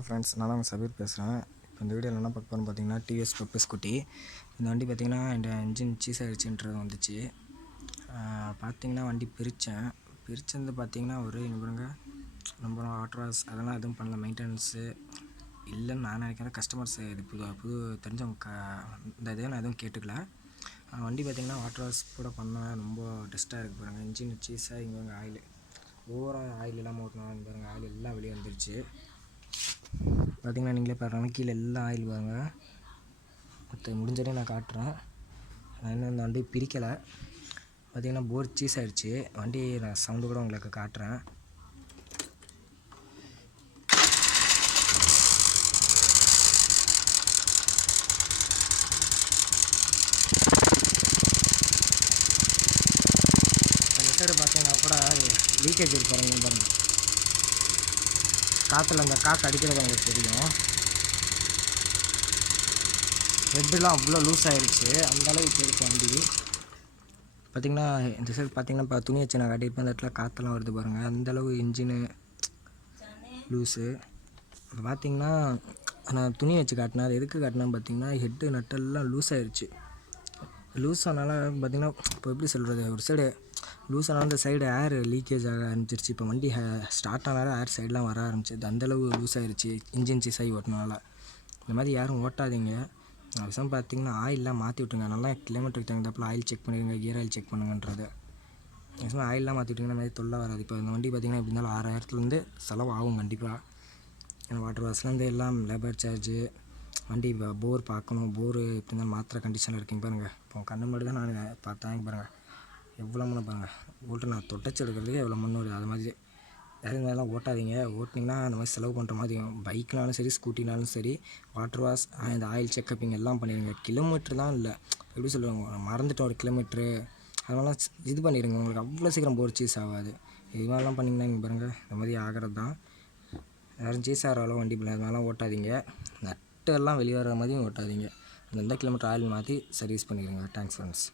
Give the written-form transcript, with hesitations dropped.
Hello friends, நான் தான் உங்கள் சபீர் பேசுகிறேன். இப்போ இந்த வீடியோவில் என்ன பார்க்க போகிறோம்னு பார்த்தீங்கன்னா, டிவிஎஸ் பெப்பர் ஸ்கூட்டி. இந்த வண்டி பார்த்தீங்கன்னா இந்த இன்ஜின் சீஸ் ஆகிடுச்சுன்றது வந்துச்சு. பார்த்தீங்கன்னா வண்டி பிரித்தது பார்த்தீங்கன்னா ஒரு இங்கே பாருங்க, நம்ம ஆட்ராஸ் அதெல்லாம் எதுவும் பண்ணல, மெயின்டெனன்ஸு இல்லைன்னு நான் நினைக்கிறேன். கஸ்டமர்ஸ் இது புது தெரிஞ்சவங்க இந்த இதே நான் எதுவும் கேட்டுக்கல. வண்டி பார்த்திங்கன்னா வாட்ராஸ் கூட பண்ணேன். ரொம்ப டஸ்ட்டாக இருக்குது பாருங்கள். இன்ஜின் சீஸாக இங்கே பாருங்கள், ஆயில் ஓவராக ஆயில் எல்லாம் ஓட்டணும். இங்கே பாருங்கள், ஆயில் எல்லாம் வெளியே வந்துருச்சு. பார்த்திங்கன்னா நீங்களே பாருங்கள், கீழே எல்லாம் ஆயில் பாருங்கள். மற்ற முடிஞ்சதே நான் காட்டுறேன். நான் இன்னும் இந்த வண்டி பிரிக்கலை. பார்த்திங்கன்னா போர் சீஸ் ஆகிடுச்சு. வண்டி நான் சவுண்டு கூட உங்களுக்கு காட்டுறேன். சைடு பார்த்தீங்கன்னா கூட லீக்கேஜ் இருப்பாருங்க பாருங்கள். காற்றுல அந்த காற்று அடிக்கிறது உங்களுக்கு தெரியும். ஹெட்டெலாம் அவ்வளோ லூஸ் ஆகிடுச்சு, அந்தளவுக்கு இருக்குது வண்டி. பார்த்திங்கன்னா இந்த சைடு பார்த்திங்கன்னா இப்போ துணி வச்சு நான் காட்டியிருப்பேன். அந்த இடத்துல காற்றெல்லாம் வருது பாருங்கள். அந்தளவு இன்ஜினு லூஸு. இப்போ பார்த்திங்கன்னா நான் துணி வச்சு காட்டினேன். அது எதுக்கு காட்டினேன் பார்த்திங்கன்னா, ஹெட்டு நட்டெல்லாம் லூஸ் ஆகிடுச்சு. லூஸ் ஆனால பார்த்திங்கன்னா இப்போ எப்படி சொல்கிறது, ஒரு சைடு லூஸ் ஆனால் அந்த சைடு ஏர் லீக்கேஜ் ஆக ஆரம்பிச்சிருச்சு. இப்போ வண்டி ஸ்டார்ட் ஆனாலும் ஏர் சைடெலாம் வர ஆரம்பிச்சிது. அந்தளவு லூஸ் ஆகிடுச்சு இன்ஜின் சீஸ் ஆகி ஓட்டினால. இந்த மாதிரி யாரும் ஓட்டாதீங்க. விஷயம் பார்த்திங்கன்னா ஆயிலெலாம் மாற்றி விட்டுருங்க. நல்லா கிலோமீட்டருக்கு தகுந்தாப்பில் ஆயில் செக் பண்ணிடுங்க, கியர் ஆயில் செக் பண்ணுங்கன்றது. விஷயம் ஆயிலெலாம் மாற்றி விட்டிங்கன்னா இந்த மாதிரி தொல்லை வராது. இப்போ இந்த வண்டி பார்த்திங்கன்னா எப்படி இருந்தாலும் 6000 செலவு ஆகும் கண்டிப்பாக. ஏன்னா வாட்டர் வாஷ்லேருந்து எல்லாம் லேபர் சார்ஜு, வண்டி போர் பார்க்கணும். போர் எப்படி இருந்தாலும் மாத்திரை கண்டிஷனில் இருக்குங்க பாருங்கள். இப்போ கண்ணு முன்னாடி தான் நான் பார்த்தாங்க பாருங்கள், எவ்வளோ மண்ணு பாருங்கள். ஓட்டு நான் தொட்டச்சு எடுக்கிறதுக்கு எவ்வளோ மண் வருது. அது மாதிரி யாரும் இதெல்லாம் ஓட்டாதீங்க. ஓட்டினீங்கன்னா அந்த மாதிரி செலவு பண்ணுற மாதிரி பைக்னாலும் சரி, ஸ்கூட்டினாலும் சரி, வாட்டர் வாஷ், இந்த ஆயில் செக்கப்பிங் எல்லாம் பண்ணிடுங்க. கிலோமீட்டர் தான் இல்லை, எப்படி சொல்லுவாங்க, மறந்துட்டோம் ஒரு கிலோமீட்ரு, அதனால இது பண்ணிடுங்க. உங்களுக்கு அவ்வளோ சீக்கிரம் போர் சீஸ் ஆகாது. இது மாதிரிலாம் பண்ணிங்கன்னா நீங்கள் பாருங்கள், இந்த மாதிரி ஆகிறது தான். யாரும் சீஸ் ஆகிற அளவு வண்டி இது மாதிரிலாம் ஓட்டாதீங்க. நட்டு எல்லாம் வெளியே வர மாதிரியும் ஓட்டாதீங்க. எந்த கிலோமீட்டர் ஆயில் மாற்றி சர்வீஸ் பண்ணிடுங்க. Thanks friends.